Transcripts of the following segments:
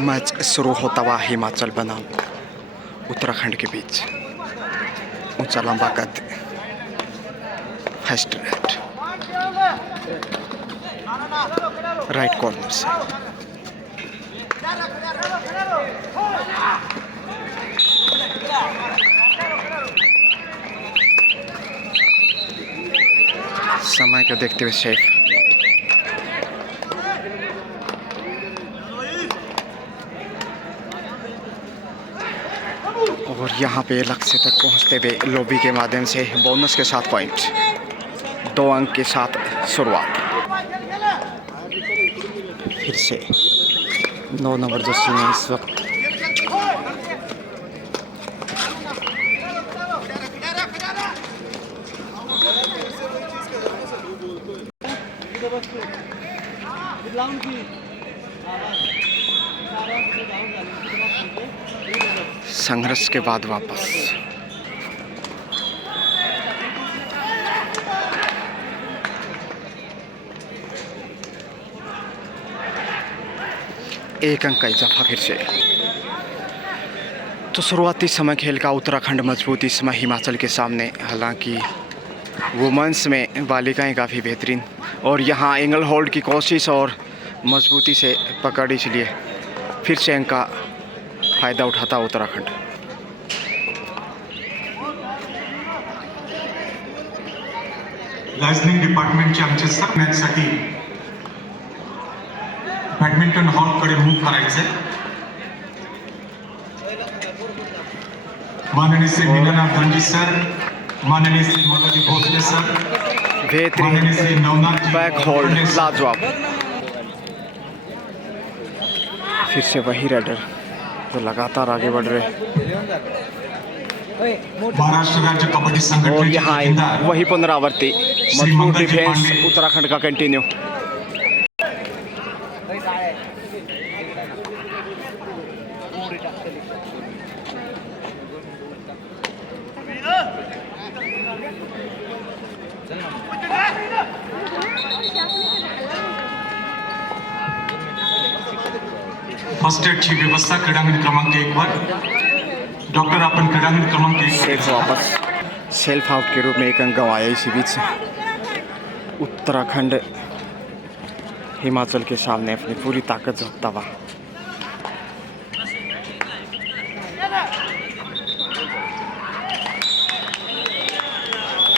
Match शुरू होता हुआ हिमाचल बनाम उत्तराखंड के बीच। ऊंचा लंबा कद, फर्स्ट राइट कॉर्नर से समय को देखते हुए शेख और यहाँ पे लक्ष्य तक पहुँचते हुए लॉबी के माध्यम से बोनस के साथ पॉइंट, 2 अंक के साथ शुरुआत। फिर से 9 नंबर जर्सी में इस वक्त संघर्ष के बाद वापस एक अंक का इजाफा फिर से। तो शुरुआती समय खेल का उत्तराखंड मजबूत इस समय हिमाचल के सामने। हालांकि वुमेंस में बालिकाएं काफ़ी बेहतरीन और यहाँ एंगल होल्ड की कोशिश और मजबूती से पकड़, इसलिए फिर से अंक का फ़ायदा उठाता उत्तराखंड। लायसनिंग डिपार्टमेंटचे आमचे मॅचसाठी बॅडमिंटन हॉलकडे मूव्ह करायचे। माननीय श्री मीनानाथ धनजी सर, माननीय श्री मलाजी भोसले सर, माननीय श्री नवनाथ जी, बैक होल्ड लाजवाब। फिर से वही राइडर जो लगातार आगे बढ़ रहे। महाराष्ट्र राज्य कबड्डी और संघटनेचे यहाँ जिम्मेदार वही पुनरावृत्ति, मजबूत डिफेंस उत्तराखंड का कंटिन्यू। फर्स्ट एडची व्यवस्था क्रीडांगण क्रमांक 1 वर। डॉक्टर, आपण क्रीडांगण क्रमांक 1 शेख वापस सेल्फ आउट के रूप में एक अंक गंवाया इसी बीच। उत्तराखंड हिमाचल के सामने अपनी पूरी ताकत झोंकता हुआ।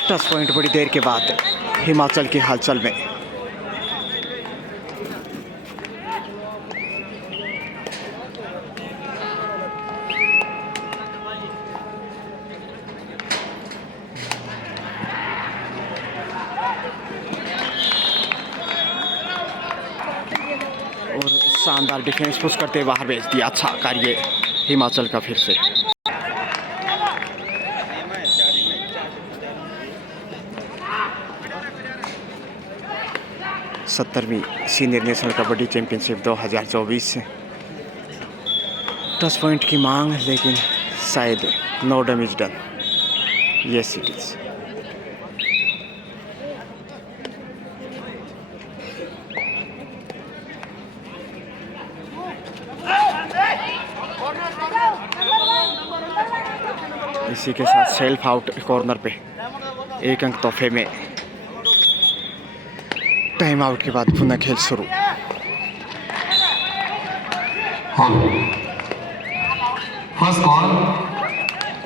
टच पॉइंट बड़ी देर के बाद हिमाचल की हलचल में। और शानदार डिफेंस पुश करते बाहर भेज दिया। अच्छा कार्य हिमाचल का फिर से। सत्तरवीं सीनियर नेशनल कबड्डी चैंपियनशिप 2024 से टच पॉइंट की मांग, लेकिन शायद no damage done. Yes it is. इसी के साथ सेल्फ आउट कॉर्नर पे एक अंक तोहफे में। टाइम आउट के बाद पुनः खेल शुरू। फर्स्ट कॉल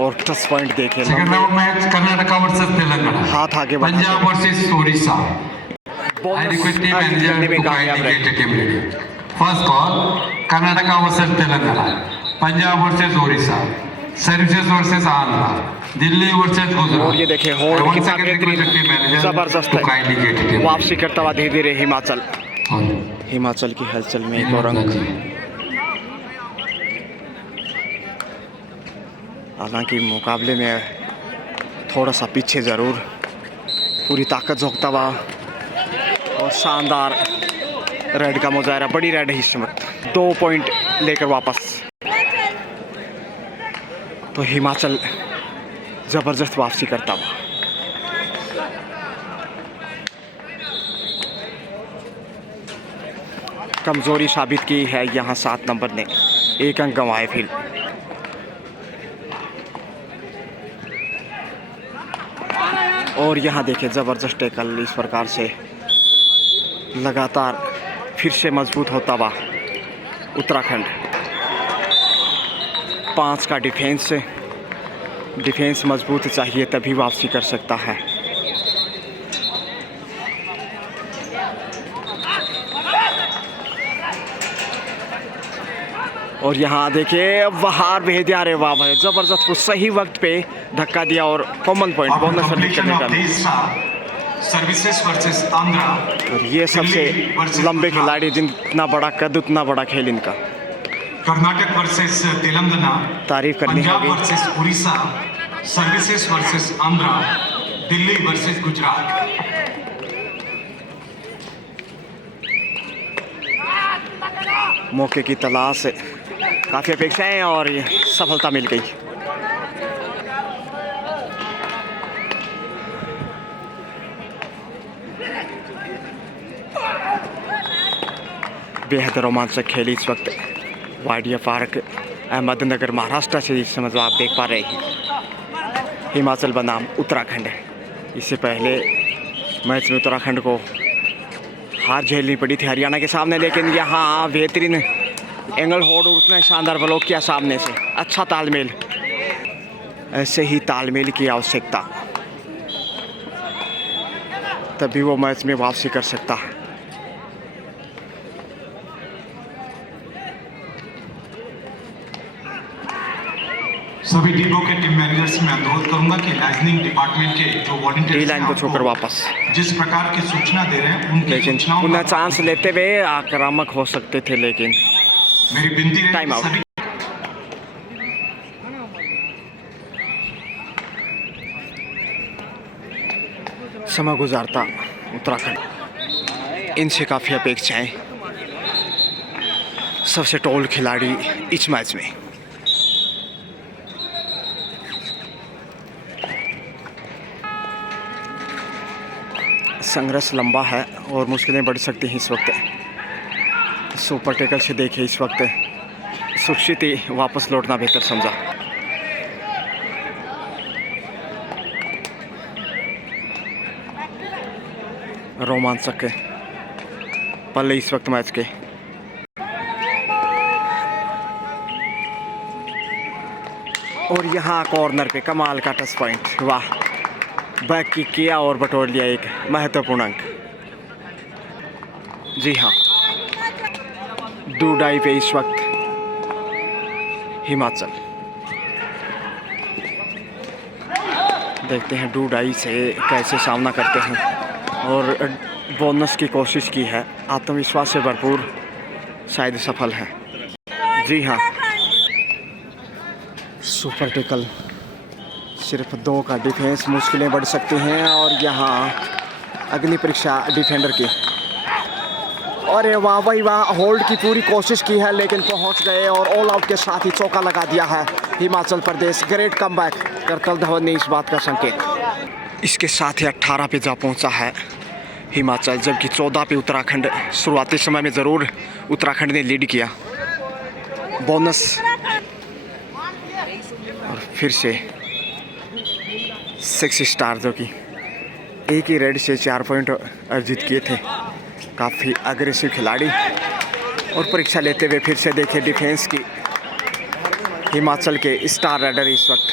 और टच पॉइंट देखे, second round match Karnataka versus Telangana, हाथ आगे बढ़ा, Punjab versus Odisha. Bonus I request team अर्जित manager करने में to कामयाब kindly रहे। get a team ready. First call, Karnataka versus Telangana, Punjab versus Orissa, Services versus Andhra, Delhi versus Gujarat. और ये देखे I होल्ड once कितना again request the team बेहतरीन, manager जबरदस्त to kindly get a है। team वापसी करता हुआ धीरे धीरे हिमाचल। ready. हिमाचल की हलचल में एक और अंक। हालांकि मुकाबले में थोड़ा सा पीछे ज़रूर, पूरी ताकत झोंकता हुआ और शानदार रेड का मुजाहरा। बड़ी रेड है इस समय। 2 पॉइंट लेकर वापस। तो हिमाचल ज़बरदस्त वापसी करता हुआ। कमज़ोरी साबित की है यहाँ 7 नंबर ने, 1 अंक गंवाए फिर। और यहाँ देखिए ज़बरदस्त टैकल, इस प्रकार से लगातार फिर से मजबूत होता हुआ उत्तराखंड। 5 का डिफेंस मजबूत चाहिए तभी वापसी कर सकता है। और यहाँ देखिए बाहर भेज दिया, अरे वाह भाई जबरदस्त, सही वक्त पे धक्का दिया और कॉमन पॉइंट बोनस सर्विस करने का। Services versus Andhra. और ये सबसे लंबे खिलाड़ी, जितना बड़ा कद उतना बड़ा खेल इनका। कर्नाटक वर्सेस तेलंगाना, तारीफ करनी पंजाब होगी। Versus Orissa, services versus Andhra, Delhi versus Gujarat. मौके की तलाश, काफ़ी अपेक्षाएं और सफलता मिल गई। बेहद रोमांचक खेल इस वक्त वाडिया पार्क अहमदनगर महाराष्ट्र से, इस समय आप देख पा रहे हैं हिमाचल बनाम उत्तराखंड है। इससे पहले मैच में उत्तराखंड को हार झेलनी पड़ी थी हरियाणा के सामने, लेकिन यहाँ बेहतरीन एंगल होल्ड, उतना शानदार ब्लॉक किया सामने से। अच्छा तालमेल, ऐसे ही तालमेल की आवश्यकता, तभी वो मैच में वापसी कर सकता है। सभी टीमों के टीम मैनेजर से मैं अनुरोध करूंगा कि लाइजनिंग डिपार्टमेंट के जो वॉलंटियर्स लाइन को छोड़कर वापस, जिस प्रकार की सूचना दे रहे हैं उनकी लेकिन सूचनाओं पुनः का चांस लेते हुए आक्रामक हो सकते थे, लेकिन मेरी विनती है टाइम कि आउट। सभी समय गुजारता उत्तराखंड, इनसे काफ़ी अपेक्षाएं। सबसे टॉल खिलाड़ी इस मैच में। संघर्ष लंबा है और मुश्किलें बढ़ सकती हैं इस वक्त। सुपर टेकल से देखिए इस वक्त सुरक्षित ही वापस लौटना बेहतर समझा। रोमांचक पल इस वक्त मैच के। और यहाँ कॉर्नर पे कमाल का टच पॉइंट, वाह, बैक किक किया और बटोर लिया एक महत्वपूर्ण अंक। जी हाँ, डूडाई पे इस वक्त हिमाचल। देखते हैं डूडाई से कैसे सामना करते हैं, और बोनस की कोशिश की है, आत्मविश्वास से भरपूर, शायद सफल है। जी हाँ, सुपर टेकल, सिर्फ 2 का डिफेंस, मुश्किलें बढ़ सकती हैं। और यहाँ अगली परीक्षा डिफेंडर की। अरे वाह भाई वाह, होल्ड की पूरी कोशिश की है लेकिन पहुंच गए और ऑल आउट के साथ ही चौका लगा दिया है हिमाचल प्रदेश। ग्रेट कमबैक, करतल धवन ने इस बात का संकेत। इसके साथ ही 18 पे जा पहुंचा है हिमाचल, जबकि 14 पे उत्तराखंड। शुरुआती समय में ज़रूर उत्तराखंड ने लीड किया। बोनस और फिर से 6 स्टार, जो कि एक ही रेड से 4 पॉइंट अर्जित किए थे। काफ़ी अग्रेसिव खिलाड़ी। और परीक्षा लेते हुए फिर से देखे डिफेंस की हिमाचल के स्टार राइडर इस वक्त।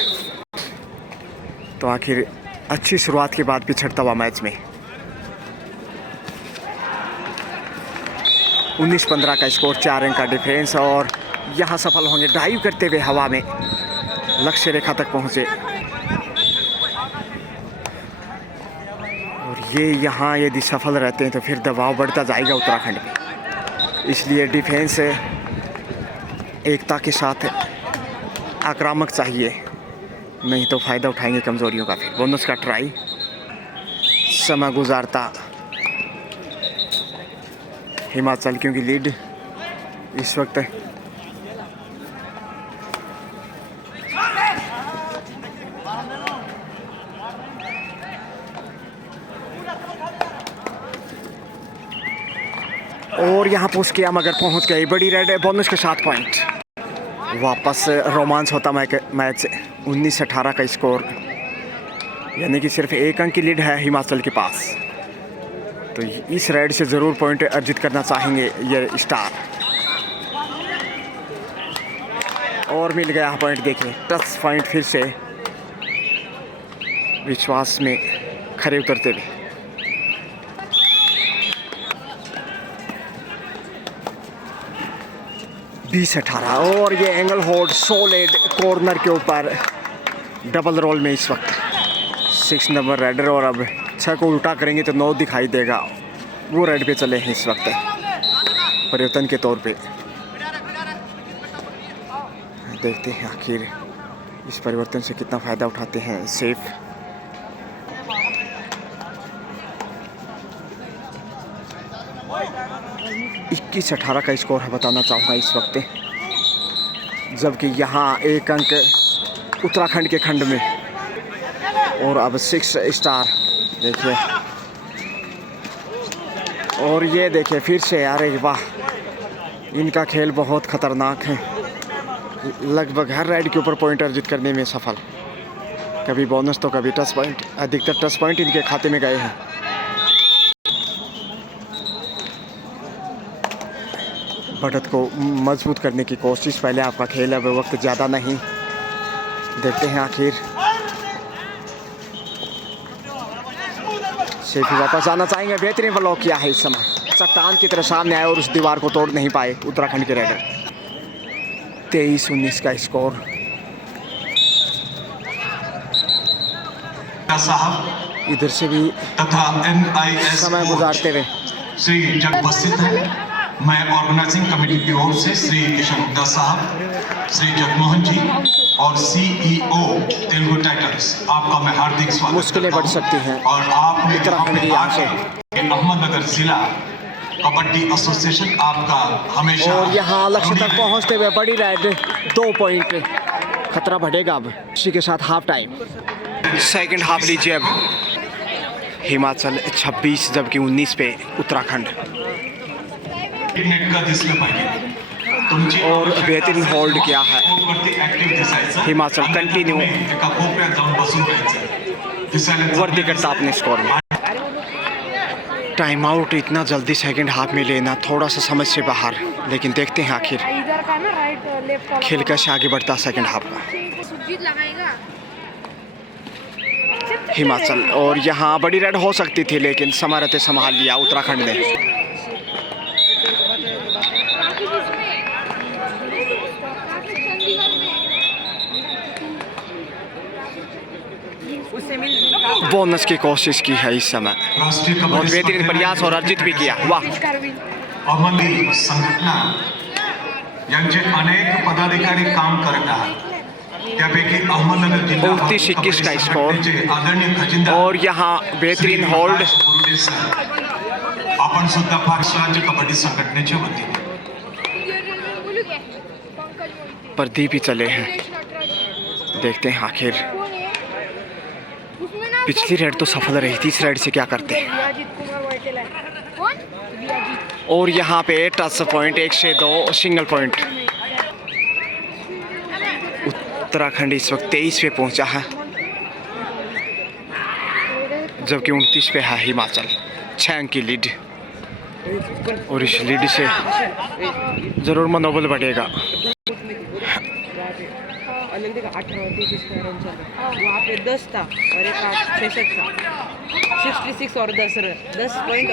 तो आखिर अच्छी शुरुआत के बाद पिछड़ता हुआ मैच में 19-15 का स्कोर, 4 अंक का डिफेंस। और यहाँ सफल होंगे, डाइव करते हुए हवा में लक्ष्य रेखा तक पहुँचे। और ये यहाँ यदि सफल रहते हैं तो फिर दबाव बढ़ता जाएगा उत्तराखंड में। इसलिए डिफेंस एकता के साथ आक्रामक चाहिए, नहीं तो फ़ायदा उठाएंगे कमज़ोरियों का। फिर बोनस का ट्राई, समय गुजारता हिमाचल, क्योंकि लीड इस वक्त और यहाँ पुश किया मगर पहुँच गई बड़ी रेड बोनस के 7 पॉइंट। वापस रोमांस होता मैच 19-18 का स्कोर, यानी कि सिर्फ 1 अंक की लीड है हिमाचल के पास। तो इस रेड से ज़रूर पॉइंट अर्जित करना चाहेंगे ये स्टार। और मिल गया पॉइंट, देखिए टच पॉइंट फिर से विश्वास में खरे उतरते हुए। 20-18 और ये एंगल होल्ड सॉलिड कॉर्नर के ऊपर डबल रोल में इस वक्त 6 नंबर रेडर, और अब 6 को उल्टा करेंगे तो 9 दिखाई देगा। वो रेड पे चले हैं इस वक्त परिवर्तन के तौर पे। देखते हैं आखिर इस परिवर्तन से कितना फ़ायदा उठाते हैं सेफ। इक्कीस 18 का स्कोर है बताना चाहूँगा इस वक्त, जबकि यहाँ 1 अंक उत्तराखंड के खंड में। और अब 6 स्टार देखिए, और ये देखिए फिर से, अरे वाह इनका खेल बहुत ख़तरनाक है। लगभग हर राइड के ऊपर पॉइंट अर्जित करने में सफल, कभी बोनस तो कभी टच पॉइंट। अधिकतर टच पॉइंट इनके खाते में गए हैं। बढ़त को मजबूत करने की कोशिश, पहले आपका खेल, अब वक्त ज़्यादा नहीं। देखते हैं आखिर सेफी वापस आना चाहेंगे। बेहतरीन ब्लॉक किया है इस समय, चट्टान की तरह सामने आए और उस दीवार को तोड़ नहीं पाए उत्तराखंड के रेडर। 23-19 का स्कोर। साहब इधर से भी तथा NIS समय गुजारते हुए श्री जब उपस्थित है, मैं ऑर्गेनाइजिंग कमेटी की ओर से श्री किशन गुप्ता साहब, श्री जगमोहन जी और CEO तेलुगु टाइटल्स, आपका मैं हार्दिक स्वागत मुश्किलें बढ़ सकती हैं और आपने उत्तराखंड की आंखें। अहमदनगर जिला कबड्डी एसोसिएशन आपका हमेशा। और यहाँ लक्ष्य तक पहुँचते हुए बड़ी राइड 2 पॉइंट, खतरा बढ़ेगा अब इसी के साथ हाफ टाइम। सेकंड हाफ लीजिए अब, हिमाचल 26 जबकि 19 पे उत्तराखंड। और बेहतरीन होल्ड किया है हिमाचल, कंटिन्यू वर्दी करता अपने स्कोर में। टाइम आउट इतना जल्दी सेकंड हाफ में लेना थोड़ा सा समझ से बाहर, लेकिन देखते हैं आखिर खेल कैसे आगे बढ़ता सेकंड हाफ का। हिमाचल, और यहाँ बड़ी रेड हो सकती थी लेकिन समय रहते संभाल लिया उत्तराखंड ने। बोनस की कोशिश की है इस समय, बहुत बेहतरीन प्रयास और अर्जित भी किया। वाह, अहमदी संघटना यांचे अनेक पदाधिकारी काम करत आहेत, त्यापैकी अहमदनगर जिल्हा 29-21 का स्कोर। आदरणीय खजिनदार और यहाँ बेहतरीन होल्ड। आपण सुद्धा फार राज्य कबड्डी संघटनेच्या वतीने प्रदीप ही चले हैं। देखते हैं आखिर पिछली रेड तो सफल रही थी, इस रेड से क्या करते हैं। और यहाँ पे टच पॉइंट 1 से 2 सिंगल पॉइंट। उत्तराखंड इस वक्त 23 पे पहुंचा है जबकि 29 पे है हिमाचल। 6 अंक की लीड, और इस लीड से ज़रूर मनोबल बढ़ेगा। आनंदी का 18-33 का रन चल रहा है, वहाँ पे 10 था और एक 66 था, 66 और 10 पॉइंट।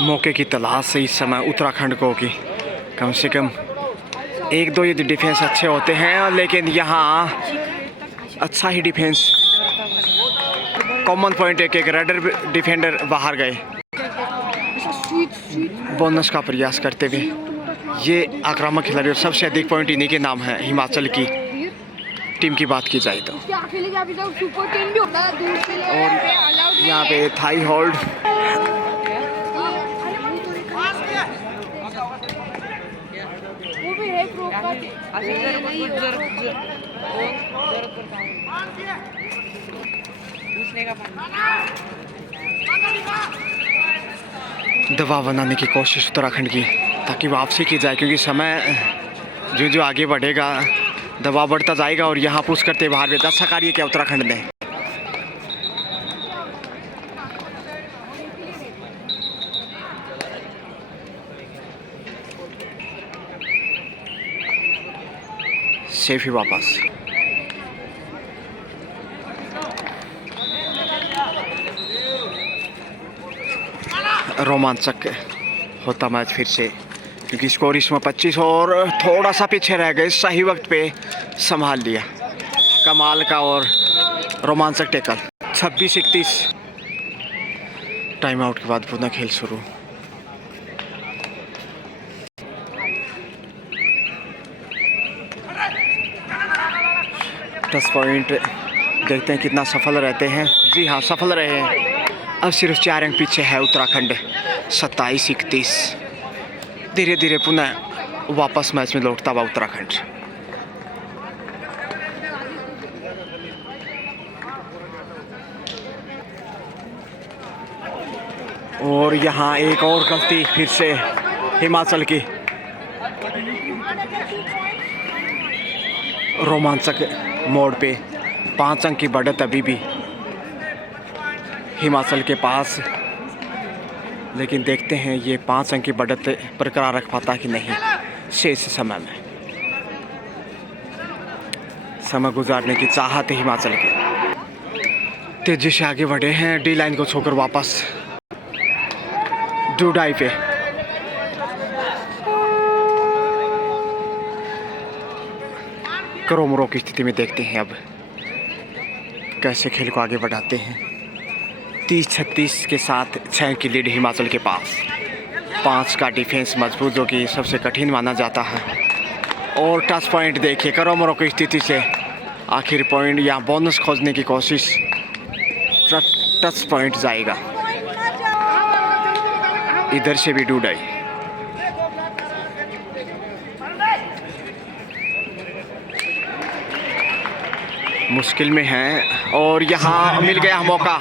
मौके की तलाश से इस समय उत्तराखंड को की कम से कम 1-2 यदि डिफेंस अच्छे होते हैं, लेकिन यहाँ अच्छा ही डिफेंस। कॉमन पॉइंट एक रेडर डिफेंडर बाहर गए। बोनस का प्रयास करते हुए ये आक्रामक खिलाड़ी, और सबसे अधिक पॉइंट इन्हीं के नाम है हिमाचल की टीम की बात की जाए तो। और यहाँ पे थाई होल्ड, पीने का पानी। दबाव बनाने की कोशिश उत्तराखंड की, ताकि वापसी की जाए, क्योंकि समय जो जो आगे बढ़ेगा दबाव बढ़ता जाएगा। और यहाँ पुश करते बाहर में 10 कार्य किया उत्तराखंड ने। सेफ ही वापस। रोमांचक होता मैच फिर से, क्योंकि स्कोर इसमें 25 और थोड़ा सा पीछे रह गए, सही वक्त पे संभाल लिया कमाल का और रोमांचक टैकल। 26-31 टाइम आउट के बाद पुनः खेल शुरू। टच पॉइंट देखते हैं कितना सफल रहते हैं। जी हाँ, सफल रहे हैं। अब सिर्फ 4 अंक पीछे है उत्तराखंड, 27-31। धीरे धीरे पुनः वापस मैच में लौटता हुआ उत्तराखंड। और यहाँ एक और गलती फिर से हिमाचल की। रोमांचक मोड़ पे 5 अंक की बढ़त अभी भी हिमाचल के पास, लेकिन देखते हैं ये 5 अंक की बढ़त बरकरार रख पाता कि नहीं शेष समय में। समय गुजारने की चाहत है हिमाचल की। तेजी से आगे बढ़े हैं, डी लाइन को छोड़कर वापस डूडाई पे। करोमरो की स्थिति में देखते हैं अब कैसे खेल को आगे बढ़ाते हैं। 30-36 के साथ 6 की लीड हिमाचल के पास। 5 का डिफेंस मजबूत, जो कि सबसे कठिन माना जाता है। और टच पॉइंट देखिए, करोमरो की स्थिति से आखिर पॉइंट या बोनस खोजने की कोशिश। टच पॉइंट जाएगा, इधर से भी डूडाई। मुश्किल में हैं और यहाँ मिल गया मौका।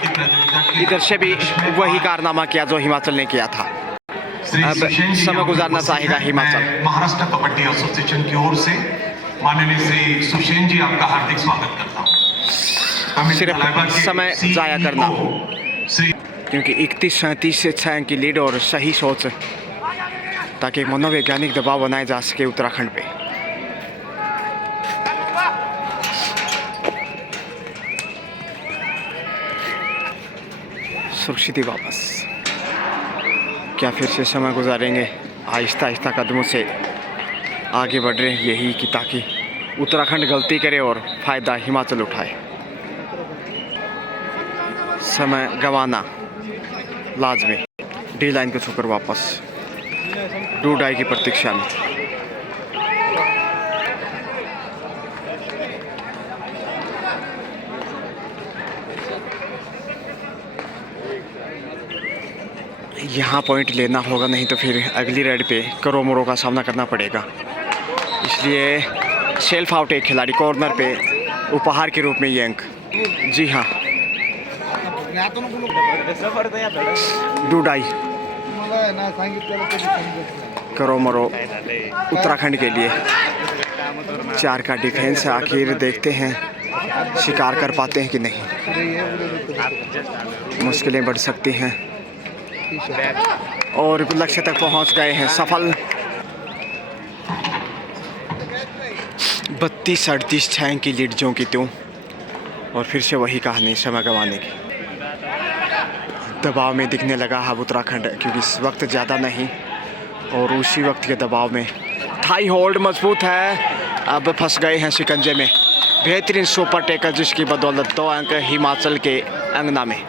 इधर से भी वही कारनामा किया जो हिमाचल ने किया था। अब समय गुजारना चाहेगा हिमाचल। महाराष्ट्र कबड्डी एसोसिएशन की ओर से माननीय श्री सुशेन जी, आपका हार्दिक स्वागत करता हूँ। सिर्फ समय जाया करना, क्योंकि 31-37 से 6 की लीड और सही सोच, ताकि मनोवैज्ञानिक दबाव बनाया जा सके उत्तराखंड पे। सुरक्षित वापस। क्या फिर से समय गुजारेंगे? आहिस्ता आहिस्ता कदमों से आगे बढ़ रहे हैं यही कि ताकि उत्तराखंड गलती करे और फ़ायदा हिमाचल उठाए। समय गंवाना लाजमी। डी लाइन को छूकर वापस डूडाई की प्रतीक्षा में। यहाँ पॉइंट लेना होगा, नहीं तो फिर अगली रेड पे करोमरो का सामना करना पड़ेगा। इसलिए सेल्फ आउट एक खिलाड़ी कॉर्नर पे उपहार के रूप में ये अंक। जी हाँ, डूडाई करोमरो उत्तराखंड के लिए 4 का डिफेंस। आखिर देखते हैं शिकार कर पाते हैं कि नहीं। मुश्किलें बढ़ सकती हैं और लक्ष्य तक पहुंच गए हैं सफल। 32-38 6 की लीड जो की त्यों, और फिर से वही कहानी समय गंवाने की। दबाव में दिखने लगा अब उत्तराखंड, क्योंकि इस वक्त ज़्यादा नहीं और उसी वक्त के दबाव में। थाई होल्ड मजबूत है, अब फंस गए हैं शिकंजे में। बेहतरीन सुपर टेकल, जिसकी बदौलत 2 अंक हिमाचल के अंगना में।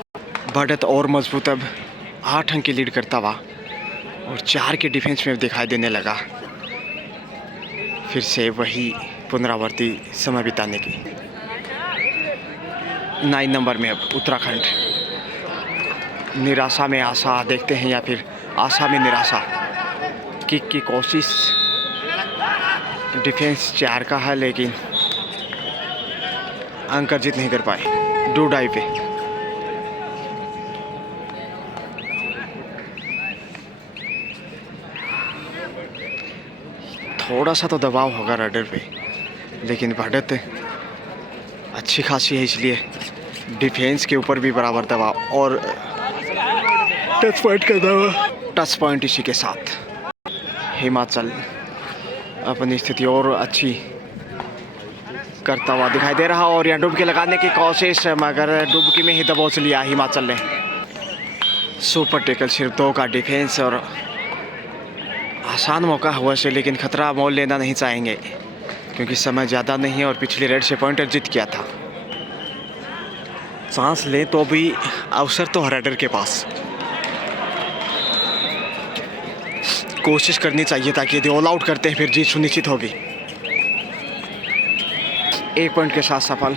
बढ़त और मजबूत, अब 8 अंक की लीड करता हुआ और 4 के डिफेंस में दिखाई देने लगा। फिर से वही पुनरावृत्ति समय बिताने की। 9 नंबर में अब उत्तराखंड। निराशा में आशा देखते हैं या फिर आशा में निराशा। किक की कोशिश, डिफेंस 4 का है लेकिन अंक अर्जित नहीं कर पाए। डूडाई पे थोड़ा सा तो दबाव होगा रडर पे, लेकिन बढ़त अच्छी खासी है, इसलिए डिफेंस के ऊपर भी बराबर दबाव और टच पॉइंट का दबाव। टच पॉइंट इसी के साथ हिमाचल अपनी स्थिति और अच्छी करता हुआ दिखाई दे रहा, और यहाँ डुबकी लगाने की कोशिश, मगर डुबकी में ही दबोच लिया हिमाचल ने। सुपर टेकल, सिर्फ 2 का डिफेंस और आसान मौका हुआ से, लेकिन खतरा मोल लेना नहीं चाहेंगे क्योंकि समय ज़्यादा नहीं है और पिछली रेड से पॉइंटर जीत किया था। सांस ले तो भी अवसर तो है रेडर के पास, कोशिश करनी चाहिए ताकि यदि ऑल आउट करते हैं फिर जीत सुनिश्चित होगी। 1 पॉइंट के साथ सफल।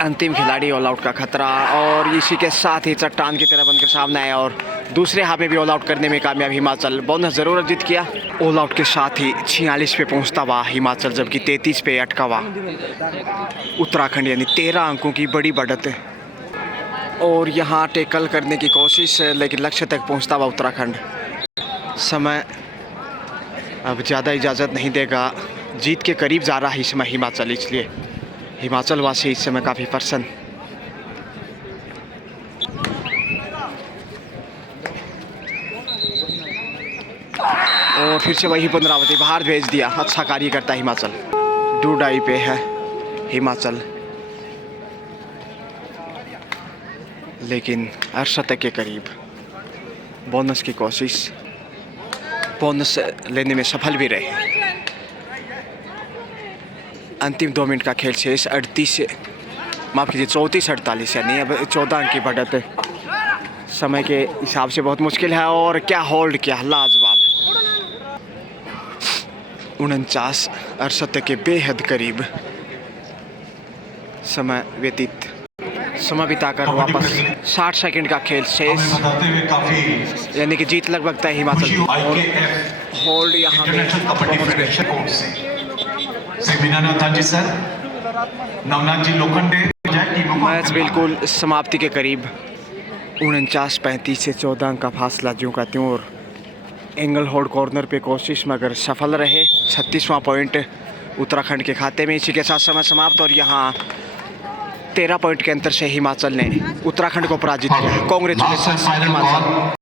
अंतिम खिलाड़ी ऑल आउट का खतरा, और इसी के साथ ही चट्टान की तरह बनकर सामने आया और दूसरे हाफ में भी ऑल आउट करने में कामयाब हिमाचल। बोनस जरूर अर्जित किया। ऑल आउट के साथ ही 46 पे पहुंचता हुआ हिमाचल, जबकि 33 पे अटका हुआ उत्तराखंड, यानी 13 अंकों की बड़ी बढ़त है। और यहाँ टेकल करने की कोशिश, लेकिन लक्ष्य तक पहुंचता हुआ उत्तराखंड। समय अब ज़्यादा इजाज़त नहीं देगा, जीत के करीब जा रहा है इस समय हिमाचल, इसलिए हिमाचल वासी इस समय काफ़ी प्रसन्न। और फिर से वही पुनरावृत्ति, बाहर भेज दिया। अच्छा कार्य करता है हिमाचल। डूडाई पे है हिमाचल, लेकिन अर्शतक के करीब। बोनस की कोशिश, बोनस लेने में सफल भी रहे। अंतिम 2 मिनट का खेल शेष। 34-48, यानी अब 14 अंक की बढ़त है। समय के हिसाब से बहुत मुश्किल है, और क्या होल्ड किया, लाजवाब। 49 68 के बेहद करीब समय व्यतीत, समय बिताकर वापस 60 सेकंड का खेल शेष, बताते हुए काफी यानी कि जीत लगभग तय हिमाचल की। और होल्ड यहाँ पे इंटरनेशनल कबड्डी फेडरेशन कोर्ट से श्री मीनानाथ जी सर, नवनाथ जी लोखंडे मैच बिल्कुल समाप्ति के करीब। 49-35 से 14 अंक का फासला ज्यों का त्यों, और एंगल होल्ड कॉर्नर पे कोशिश मगर सफल रहे। 36वां पॉइंट उत्तराखंड के खाते में। इसी के साथ समय समाप्त, और यहाँ 13 पॉइंट के अंतर से हिमाचल ने उत्तराखंड को पराजित किया। कांग्रेचुलेशन हिमाचल।